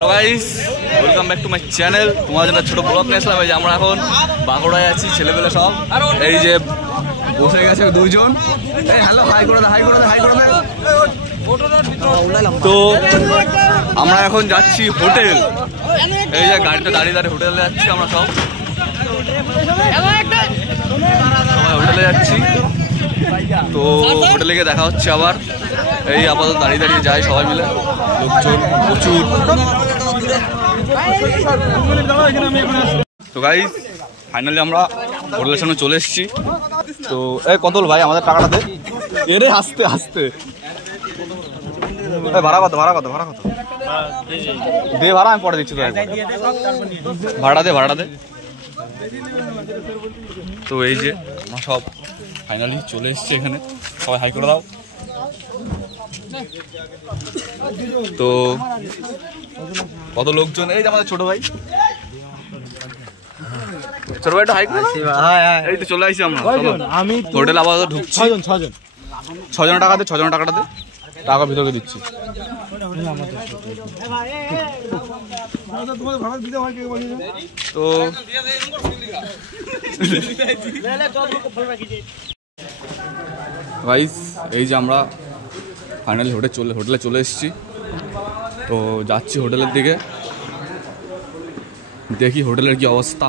Guys welcome back to my channel. তোমার জন্য ছোট ব্লগ নিয়ে আসলাম। এই যে আমরা এখন বাঁকুড়ায় আছি, ছেলেপেলে সব এই যে বসে গেছে দুইজন। এই হ্যালো, হাই করে দে, হাই করে দে, হাই করে দে। তো আমরা এখন যাচ্ছি হোটেল। এই যে গাড়িটা দাঁড়িয়ে দাঁড়িয়ে হোটেলে যাচ্ছি আমরা সব, সবাই হোটেলে যাচ্ছি। তো হোটেলে গিয়ে দেখা হচ্ছে আবার। এই আপাতত দাঁড়িয়ে দাঁড়িয়ে যাই সবাই মিলে, লোকজন প্রচুর। তো গাইস ফাইনালি আমরা হোটেলের সামনে চলে এসেছি। তো এই কতল ভাই আমাদের টাকাটা দে। এরে হাসতে হাসতে ভাড়া কত, ভাড়া কত, ভাড়া কত দে, ভাড়া আমি পরে দিচ্ছি তো, ভাড়া দে, ভাড়া দে। তো এই যে আমরা সব ফাইনালি চলে এসেছি এখানে, সবাই হাই করে দাও। তো কত লোকজন, এই যে আমাদের ছোট ভাই, ছোট ভাইটা হাই করে দাও। এই তো চলে আসছি আমরা, আমি হোটেল আপাতত ঢুকছি। ছজন টাকা দে, ছজন টাকাটা দে, টাকা ভিতরে দিচ্ছি। তো গাইস এই যে আমরা ফাইনালি হোটেলে চলে এসেছি। তো যাচ্ছি হোটেলের দিকে, দেখি হোটেলের কি অবস্থা।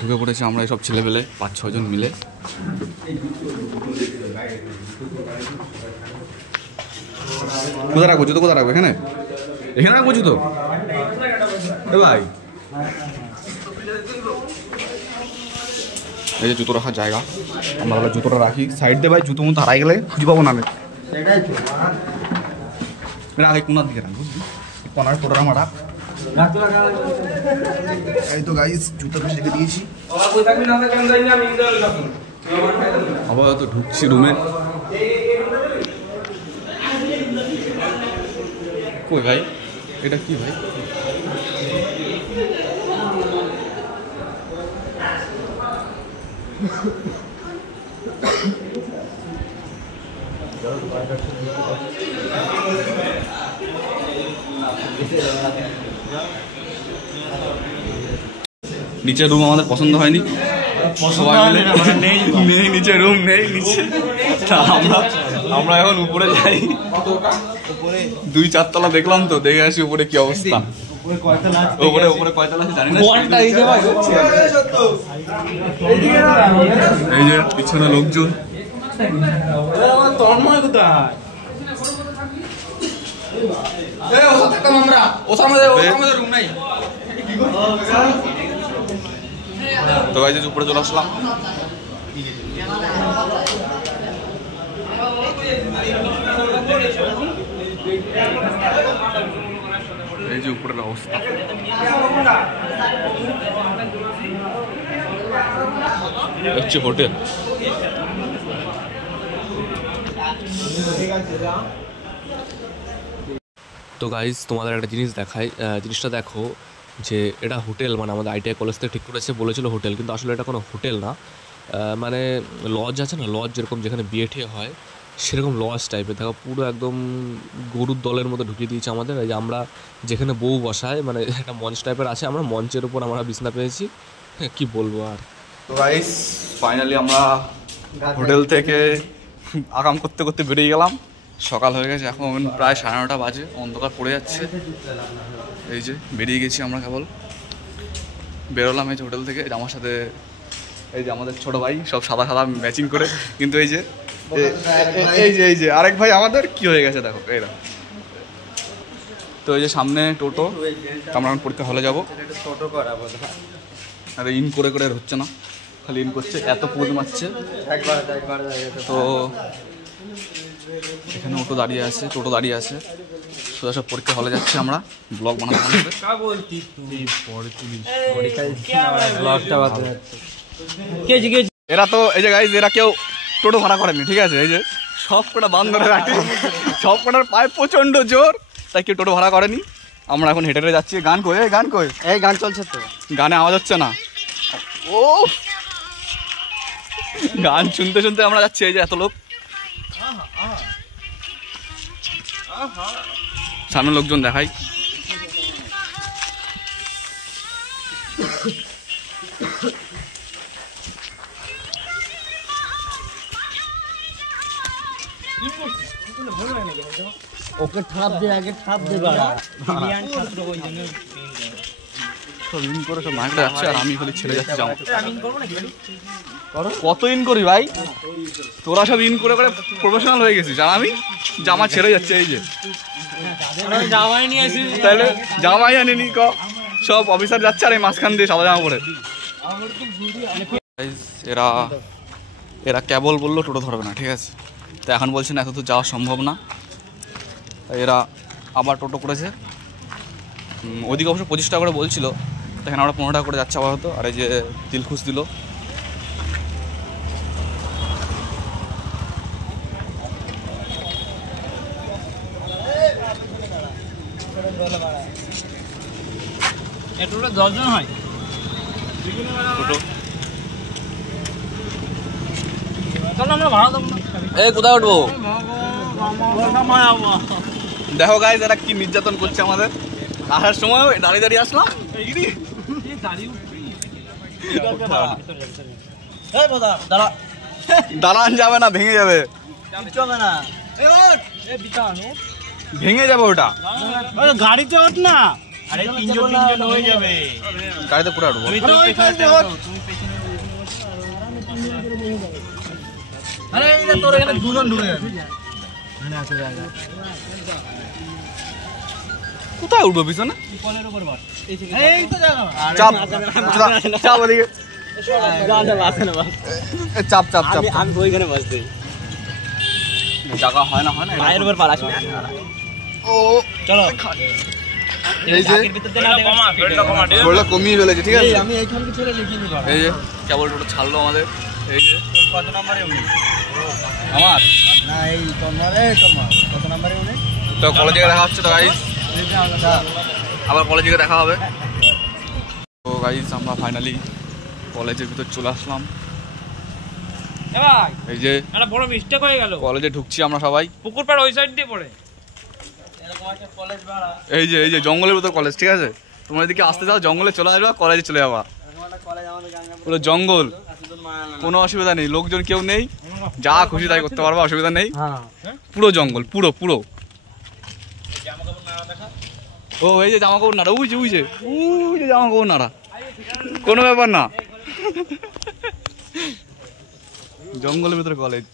ঢুকে পড়েছি আমরা এইসব ছেলেপেলে 5-6 জন মিলে। কোথায় রাখবো জুতো, কোথায় রাখবো? এখানে, এখানে রাখবো জুতো ভাই। এই যে জুতো রাখার জায়গা, আমরা জুতোটা রাখি সাইড দিয়ে ভাই। জুতো মতো হারাই গেলে খুঁজে পাবো না আমি, রাখি কোনার দিকে রাখবো, কোনার তোরা মারা। এই তো গাইস জুতো রেখে দিয়েছি। আপাতত ঢুকছি রুমে। কই ভাই, এটা কি ভাই? নিচের রুম আমাদের পছন্দ হয়নি, নেই নিচে রুম নেই নিচে। আমরা এখন উপরে যাই, 2-4 তলা দেখলাম তো, দেখে আসি উপরে কি অবস্থা। উপরে কয়তলা আছে জানি না। এই যে পিছনে লোকজন, তো গাইস উপরে চলে আসলাম। এই যে উপরের অবস্থা, হচ্ছে হোটেল। তো গাইস তোমাদের একটা জিনিস দেখাই, জিনিসটা দেখো যে এটা হোটেল, মানে আমাদের ITI কলেজ থেকে ঠিক করেছে, বলেছিল হোটেল, কিন্তু আসলে এটা কোনো হোটেল না। মানে লজ আছে না, লজ যেরকম যেখানে বিয়ে ঠিয়ে হয় সেরকম লজ টাইপের। দেখো পুরো একদম গরুর দলের মতো ঢুকিয়ে দিয়েছে আমাদের। এই যে আমরা যেখানে বউ বসায়, মানে একটা মঞ্চ টাইপের আছে, আমরা মঞ্চের উপর আমরা বিছনা পেয়েছি, কি বলবো আর। তো গাইস ফাইনালি আমরা হোটেল থেকে আরাম করতে করতে বেরিয়ে গেলাম। সকাল হয়ে গেছে, এখন প্রায় 9:30 বাজে, অন্ধকার পড়ে যাচ্ছে। এই যে বেরিয়ে গেছি আমরা, কেবল বেরোলাম এই যে হোটেল থেকে। আমার সাথে এই যে আমাদের ছোট ভাই, সব সাদা সাদা ম্যাচিং করে। কিন্তু এই যে এই যে আরেক ভাই আমাদের কি হয়ে গেছে দেখো, এই দেখো। তো এই যে সামনে টোটো, আমরা পরীক্ষা হলে যাবো। আরে ইন করে করে হচ্ছে না, খালি ইন করছে, এত পোজ মারছে। তো এখানে টোটো দাঁড়িয়ে আছে, সোজা সব পরীক্ষা হলে যাচ্ছে। আমরা ব্লগ বানাতে এরা তো এই যে গাইজ, এরা কেউ টোটো ভাড়া করেনি, ঠিক আছে? এই যে সব কটা বান ধরে রাখে, সব কটার পায়ে প্রচন্ড জোর, তাই কেউ টোটো ভাড়া করেনি। আমরা এখন হেঁটে হেঁটে যাচ্ছি। গান কই, এই গান কই? এই গান চলছে তো, গানে আওয়াজ হচ্ছে না। ও গান শুনতে শুনতে আমরা যাচ্ছি। এই যে এত লোক, সামনে লোকজন দেখাই। ওকে ঠাপ দে, আগে ঠাপ দে বাড়া। সব ইন করে সব মাইকটা যাচ্ছে আর আমি খালি ছেড়ে যাচ্ছি জামা। কত ইন করি ভাই, তোরা সব ইন করে করে প্রফেশনাল হয়ে গেছিস আর আমি জামা ছেড়ে যাচ্ছে। এই যে জামাই নিয়ে আসি, তাহলে জামাই আনিনি ক, সব অফিসার যাচ্ছে আর এই মাঝখান দিয়ে সাদা জামা পরে। এরা এরা কেবল বললো টোটো ধরবে না, ঠিক আছে? তো এখন বলছে না এত দূর যাওয়া সম্ভব না, এরা আবার টোটো করেছে। ওদিকে অবশ্য 25 টাকা করে বলছিল, এখানে আমরা 15 টাকা করে যাচ্ছে আবার হতো। আর এই যে দিলখুশ দিল। টোটো 10 জন হয় টোটো চলো আমরা ভাড়া দেবো না। এই কোথায় উঠবো? দেখো গাইস এরা কি নির্যাতন করছে আমাদের। আসার সময় দাঁড়িয়ে দাঁড়িয়ে আসলাম, দাঁড়ান যাবে না, ভেঙে যাবে, ভেঙে যাবে ওটা। গাড়িতে ওঠ না, আরে তিনজন হয়ে যাবে। গাড়িতে পুরো উঠবো। আরে তোর এখানে দুজন ঢুকে যাবে। কোথায় উঠবো? পিছনে এই তো জায়গা। চাপ চাপ ওদিকে, চাপ চাপ চাপ। আমি ওইখানে বসতে জায়গা হয় না, হয় না। পায়ের উপর পালাস না। ও চলো এই যে শরীরটা কমিয়ে ফেলেছে, ঠিক আছে? আমি এইখানকে ছেড়ে লিখিয়ে নিব। এই যে কেবল টোটো ছাড়লো আমাদের। এই যে কত নম্বরে উনি? আমার না এই তোমার কত নম্বরে উনি? তো কলেজে দেখা হচ্ছে। তো গাইস আবার কলেজে দেখা হবে। তো গাইস আমরা ফাইনালি কলেজের ভিতর চলে আসলাম। এ ভাই, এই যে একটা বড় মিস্টেক হয়ে গেল। কলেজে ঢুকছি আমরা সবাই। পুকুর পাড় ওই সাইড দিয়ে পড়ে। এই যে জঙ্গলের ভিতর কলেজ, ঠিক আছে? তোমরা এদিকে আসতে যাও, জঙ্গলে চলে আসবা, কলেজে চলে যাবা। পুরো জঙ্গল, কোনো অসুবিধা নেই, লোকজন কেউ নেই, যা খুশি তাই করতে পারবা, অসুবিধা নেই। পুরো জঙ্গল, পুরো পুরো। ও এই যে জামা কাপড় নাড়া, উই যে জামা কাপড় নাড়া, কোনো ব্যাপার না। জঙ্গলের ভিতরে কলেজ।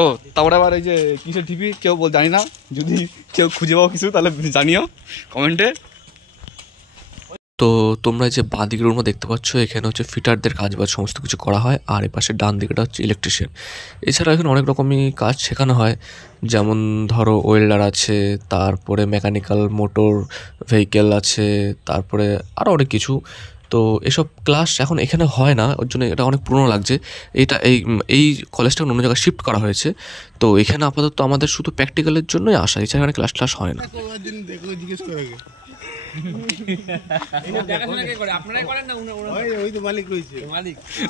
ও তারপরে আবার এই যে কিসের টিভি কেউ জানি না, যদি কেউ খুঁজে পাও কিছু তাহলে জানিও কমেন্টে। তো তোমরা যে বাঁ দিকের রুমে দেখতে পাচ্ছ, এখানে হচ্ছে ফিটারদের কাজ বাজ সমস্ত কিছু করা হয়। আর এই পাশে ডান দিকেটা হচ্ছে ইলেকট্রিশিয়ান। এছাড়া এখানে অনেক রকমই কাজ শেখানো হয়, যেমন ধরো ওয়েল্ডার আছে, তারপরে মেকানিক্যাল মোটর ভেহিকেল আছে, তারপরে আরও অনেক কিছু। তো এসব ক্লাস এখন এখানে হয় না, ওর জন্য এটা অনেক পুরনো লাগছে। এই কলেজটা অন্য জায়গায় শিফট করা হয়েছে। তো এখানে আপাতত আমাদের শুধু প্র্যাকটিক্যালের জন্যই আসা, এছাড়া এখানে ক্লাস হয় না।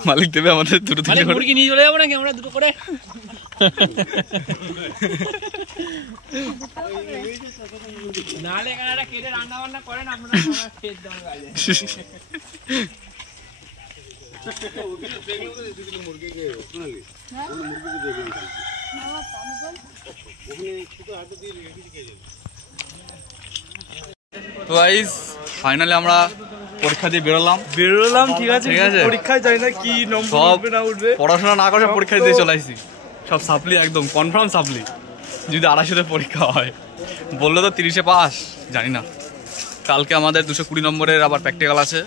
মালিক দেবে আমাদের দুটো তিনটে করে। মুরগি নিয়ে চলে যাবো নাকি আমরা দুটো করে? নাহলে এখানে একটা কেটে রান্না বান্না করেন আপনারা, খেয়ে দেওয়া যায়। তো গাইস ফাইনালি আমরা পরীক্ষা দিয়ে বেরোলাম, ঠিক আছে, ঠিক আছে? পরীক্ষায় যাই না কি নম্বর সব উঠবে না উঠবে। পড়াশোনা না করে পরীক্ষা দিয়ে চলে আসছি, সব সাপ্লি, একদম কনফার্ম সাপ্লি। যদি 250-তে পরীক্ষা হয়, বললো তো 30-এ পাস, জানি না। কালকে আমাদের 220 নম্বরের আবার প্র্যাকটিক্যাল আছে,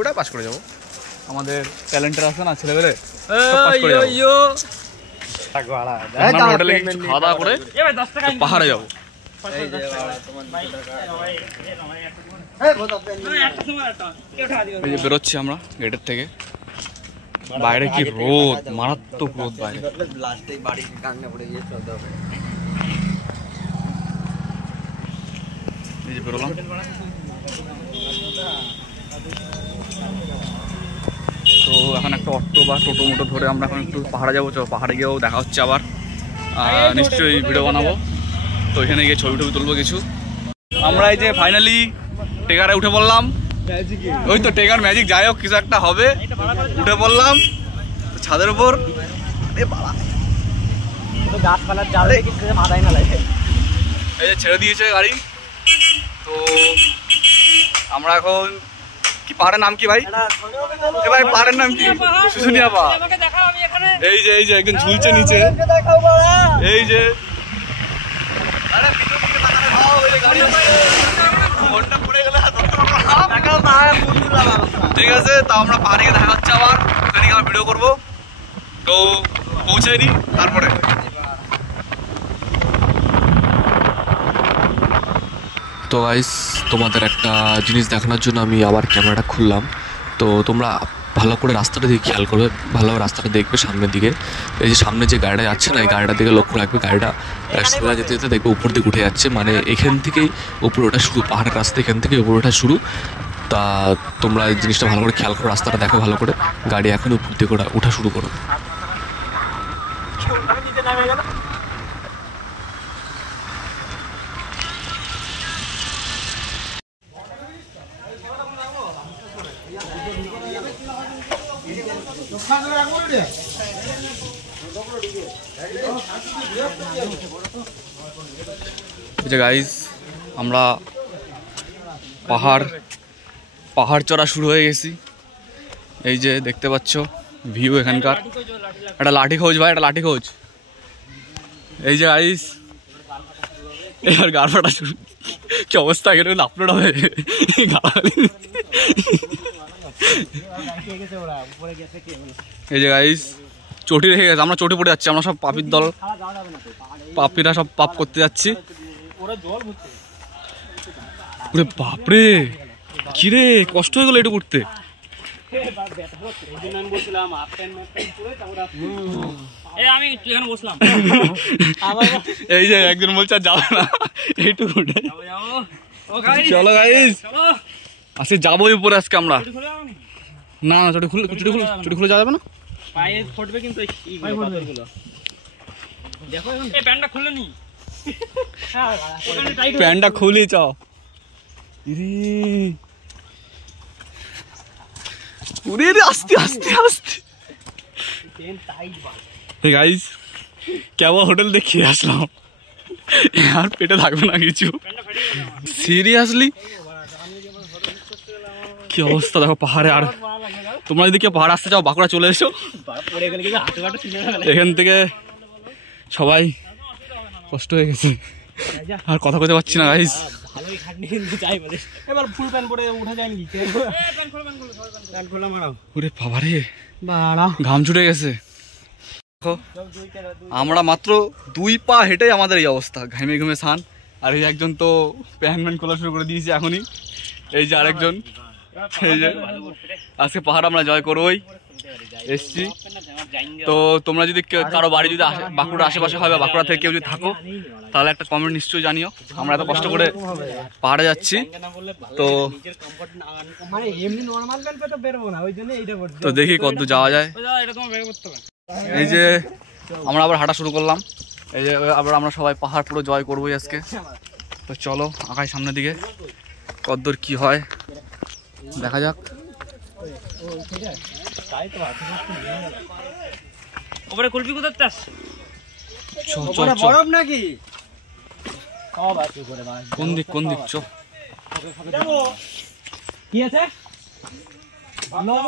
ওটা পাস করে যাবো। আমাদের ট্যালেন্টের আছে না ছেলেবেলে, পাস করে যাবো। এখন আমরা হোটেলে কিছু খাওয়া দাওয়া করে এ ভাই 10 টাকা পাহাড়ে যাবো। এই যে বেরোচ্ছি আমরা গেটের থেকে, বাইরে কি রোদ, মারাত্মক রোদ বাইরে। এই যে বেরোলাম। একটা অটো বা টোটো মোটো ধরে আমরা এখন একটু পাহাড়ে যাবো। চলো পাহাড়ে গিয়েও দেখা হচ্ছে আবার, নিশ্চয়ই ভিডিও বানাবো। তো এখানে গিয়ে ছবি টবি তুলবো কিছু। আমরা এই যে ফাইনালি টেকারে উঠে পড়লাম। ওই তো টেকার ম্যাজিক, যাই হোক কিছু একটা হবে। উঠে পড়লাম ছাদের উপর। এই যে ছেড়ে দিয়েছে গাড়ি। তো আমরা এখন কি, পাহাড়ের নাম কি ভাই? ভাই পাহাড়ের নাম কি? শুশুনিয়া পাহাড়। এই যে একদম ঝুলছে নিচে, এই যে ঠিক আছে। তা আমরা পাহাড়ে গিয়ে দেখা হচ্ছে আবার, ওখানে গিয়ে ভিডিও করবো। তো পৌঁছায়নি তারপরে। তো গাইস তোমাদের একটা জিনিস দেখানোর জন্য আমি আবার ক্যামেরাটা খুললাম। তো তোমরা ভালো করে রাস্তাটা দিকে খেয়াল করবে, ভালোভাবে রাস্তাটা দেখবে সামনের দিকে। এই যে সামনে যে গাড়িটা যাচ্ছে না, এই গাড়িটার দিকে লক্ষ্য রাখবে। গাড়িটা সোজা যেতে যেতে দেখবে উপর দিকে উঠে যাচ্ছে, মানে এখান থেকেই উপরে ওঠা শুরু, পাহাড়ের রাস্তা এখান থেকে উপরে ওঠা শুরু। তা তোমরা এই জিনিসটা ভালো করে খেয়াল করো, রাস্তাটা দেখো ভালো করে। গাড়ি এখন উপর দিকে ওঠা শুরু করো। গাইস আমরা পাহাড় চড়া শুরু হয়ে গেছি। এই যে দেখতে পাচ্ছ ভিউ এখানকার। একটা লাঠি খোঁজ ভাই, একটা লাঠি খোঁজ। এই যে গাইস এবার গাড়াটা শুরু, কি অবস্থা এখানে আপলোড হবে। এই যে গাইস চটি রেখে গেছে, আমরা চটি পড়ে যাচ্ছি। আমরা সব পাপির দল, পাপিরা সব পাপ করতে যাচ্ছি। ওরে বাপরে, কিরে কষ্ট হয়ে গেল একটু করতে। এই যে একজন বলছে আর যাবে না, এইটুকু চলো গাইস আজকে যাবোই উপরে। আজকে আমরা না চটি খুলে যাওয়া যাবে না, পায়ে ফুটবে কিন্তু দেখো এই প্যান্টটা খুলে নি, প্যান্টটা খুলি চ। আস্তে আস্তে আস্তে গাইস কেমন হোটেল দেখিয়ে আসলাম, আর পেটে থাকবে না কিছু। সিরিয়াসলি কি অবস্থা দেখো পাহাড়ে। আর তোমরা যদি কেউ পাহাড় আসতে চাও বাঁকুড়া চলে এসো, এখান থেকে সবাই কষ্ট হয়ে গেছে, আর কথা কইতে পারছি না গাইস। এবার ফুল প্যান্ট পরে উঠা যায় নাকি? ওরে বাবারে ঘাম ছুটে গেছে। আমরা মাত্র 2 পা হেঁটে আমাদের এই অবস্থা, ঘামে ঘুমে স্নান। আর এই একজন তো প্যান্ট খোলা শুরু করে দিয়েছে এখনই। এই যে আরেকজন, এই যে আজকে পাহাড় আমরা জয় করবই এসছি। তো তোমরা যদি কারো বাড়ি যদি বাঁকুড়ার আশেপাশে হয় বা বাঁকুড়া থেকে কেউ যদি থাকো, তাহলে একটা কমেন্ট নিশ্চয়ই জানিও। আমরা এত কষ্ট করে পাহাড়ে যাচ্ছি, তো দেখি কতদূর যাওয়া যায়। এই যে আমরা আবার হাঁটা শুরু করলাম। এই যে আবার আমরা সবাই পাহাড় পুরো জয় করবোই আজকে। তো চলো আগাই সামনের দিকে, কতদূর কি হয় দেখা যাক। ওপরে কুলপি কোথায় চাস? বরফ নাকি? কোন দিক চ? কি আছে?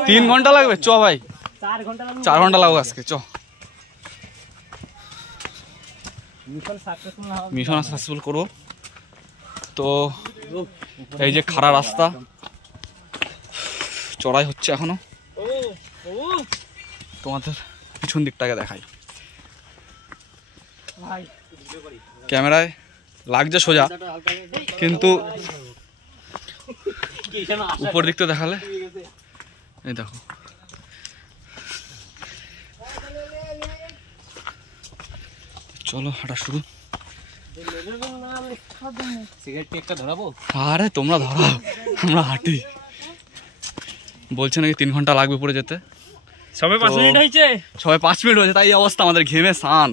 3 ঘন্টা লাগবে চ ভাই। 4 ঘন্টা লাগবে আজকে চ। মিশন সাকসেসফুল করবো। তো এই যে খাড়া রাস্তা, চড়াই হচ্ছে এখনো। তোমাদের পিছন দিকটাকে দেখাই, ক্যামেরায় লাগছে সোজা, কিন্তু উপর দিকটা দেখালে এই দেখো। চলো হাঁটা শুরু। আরে তোমরা ধরাও, আমরা হাঁটি। বলছে নাকি 3 ঘন্টা লাগবে উপরে যেতে। সবে 5 মিনিট হয়েছে। সবাই 5 মিনিট হয়েছে, তাই এই অবস্থা আমাদের, ঘেমে স্নান।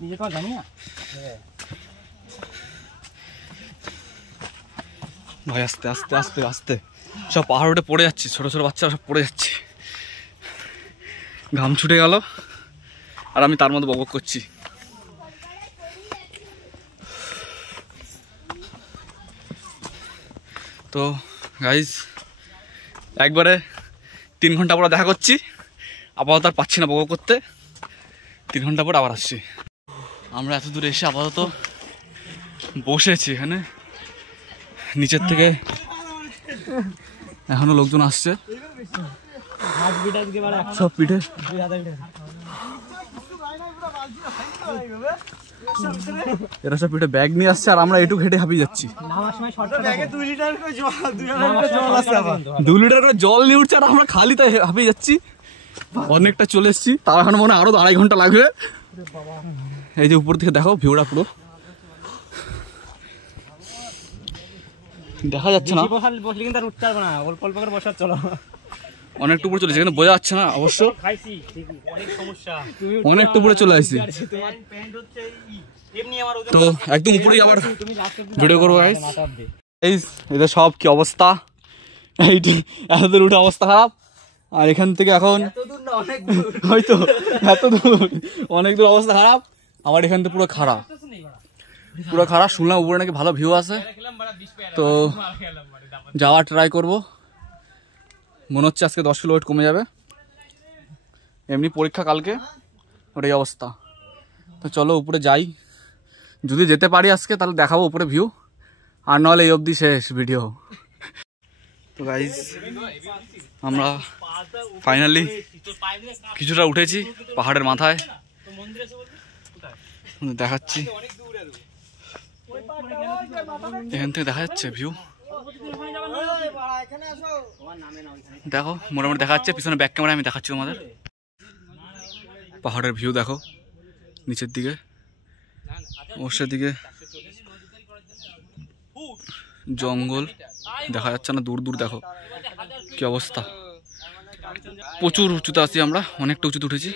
নিজে তো জানি না ভাই আস্তে আস্তে আস্তে আস্তে, সব পাহাড় উঠে পড়ে যাচ্ছে, ছোট ছোট বাচ্চারা সব পড়ে যাচ্ছে, ঘাম ছুটে গেল আর আমি তার মধ্যে বকবক করছি। তো গাইজ একবারে 3 ঘন্টা পর দেখা করছি, আপাতত আর পাচ্ছি না বকবক করতে, 3 ঘন্টা পর আবার আসছি। আমরা এত দূরে এসে আপাতত বসেছি এখানে, নিচের থেকে এখনো লোকজন আসছে সব পিঠে। এরা সব পিঠে ব্যাগ নিয়ে আসছে আর আমরা একটু ঘেটে হাঁপিয়ে যাচ্ছি। 2 লিটার করে জল নিয়ে উঠছে আর আমরা খালি তাই হাঁপিয়ে যাচ্ছি। অনেকটা চলে এসেছি, তাও এখন মনে হয় আরো 2.5 ঘন্টা লাগবে। এই যে উপর থেকে দেখো ভিউটা পুরো দেখা যাচ্ছে না, বসলে কিন্তু আর উঠতে পারবো না, অল্প অল্প করে বসার চলো। অনেকটা উপরে চলে যেখানে বোঝা যাচ্ছে না অবশ্য, খাইছি অনেক সমস্যা, অনেকটা উপরে চলে আসছি। এমনি আমার তো একদম উপরেই আবার ভিডিও করবো গাইস। এই এদের সব কি অবস্থা, এইটি এত দূর উঠে অবস্থা খারাপ, আর এখান থেকে এখন হয়তো এত দূর অনেক দূর অবস্থা খারাপ, আমার এখান থেকে পুরো খারাপ, পুরো খারাপ। শুনলাম উপরে নাকি ভালো ভিউ আছে, তো যাওয়ার ট্রাই করব। মনে হচ্ছে আজকে 10 কিলো ওয়েট কমে যাবে, এমনি পরীক্ষা কালকে, ওটাই অবস্থা। তো চলো উপরে যাই, যদি যেতে পারি আজকে তাহলে দেখাবো উপরে ভিউ, আর নাহলে এই অবধি শেষ ভিডিও। তো গাইজ আমরা ফাইনালি কিছুটা উঠেছি পাহাড়ের মাথায়, দেখাচ্ছি এখান থেকে দেখা যাচ্ছে ভিউ, দেখো মোটামুটি দেখা যাচ্ছে। পিছনে ব্যাক ক্যামেরা আমি দেখাচ্ছি তোমাদের, পাহাড়ের ভিউ দেখো, নিচের দিকে অবশ্যই দিকে জঙ্গল দেখা যাচ্ছে না, দূর দূর দেখো কি অবস্থা। প্রচুর উঁচুতে আছি আমরা, অনেকটা উঁচুতে উঠেছি,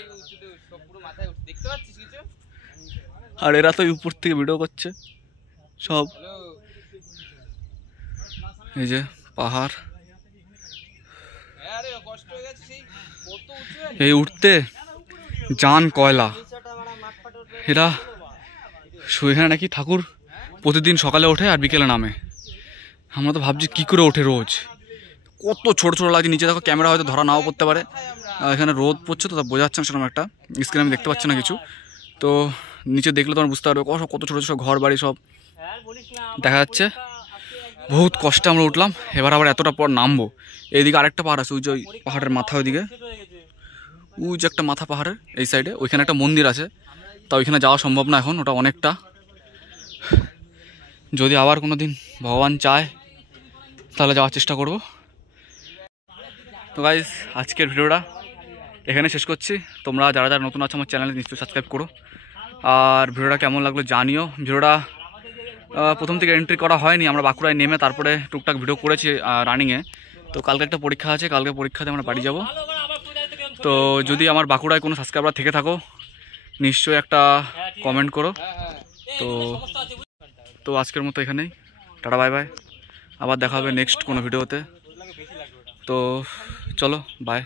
আর এরা তো উপর থেকে ভিডিও করছে সব। এই যে পাহাড়, এই উঠতে জান কয়লা। এরা এখানে নাকি ঠাকুর প্রতিদিন সকালে ওঠে আর বিকেলে নামে। আমরা তো ভাবছি কি করে ওঠে রোজ, কত ছোট ছোট লাগছে। নিচে দেখো ক্যামেরা হয়তো ধরা নাও পড়তে পারে, এখানে রোদ পড়ছে তো তা বোঝা যাচ্ছে না সেরকম একটা, স্ক্রিনে আমি দেখতে পাচ্ছি না কিছু। তো নিচে দেখলে তোমার বুঝতে পারবে কত ছোট ছোট ঘর বাড়ি সব দেখা যাচ্ছে। বহুত কষ্টে আমরা উঠলাম, এবার আবার এতটা পর নামবো। এইদিকে আরেকটা পাহাড় আছে, ওই যে ওই পাহাড়ের মাথা, ওইদিকে ওই যে একটা মাথা পাহাড়ের এই সাইডে, ওইখানে একটা মন্দির আছে, তা ওইখানে যাওয়া সম্ভব না এখন, ওটা অনেকটা। যদি আবার কোনো দিন ভগবান চায় তাহলে যাওয়ার চেষ্টা করব। তো গাইস আজকের ভিডিওটা এখানে শেষ করছি। তোমরা যারা যারা নতুন আছো আমার চ্যানেলে নিশ্চয়ই সাবস্ক্রাইব করো, আর ভিডিওটা কেমন লাগলো জানিও। ভিডিওটা প্রথম থেকে এন্ট্রি করা হয়নি, আমরা বাঁকুড়ায় নেমে তারপরে টুকটাক ভিডিও করেছি রানিংয়ে। তো কালকে একটা পরীক্ষা আছে, কালকে পরীক্ষাতে আমরা বাড়ি যাব। তো যদি আমার বাঁকুড়ায় কোনো সাবস্ক্রাইবার থেকে থাকো নিশ্চয়ই একটা কমেন্ট করো। তো আজকের মতো এখানেই, টাটা বাই বাই, আবার দেখা হবে নেক্সট কোনো ভিডিওতে। তো চলো বাই।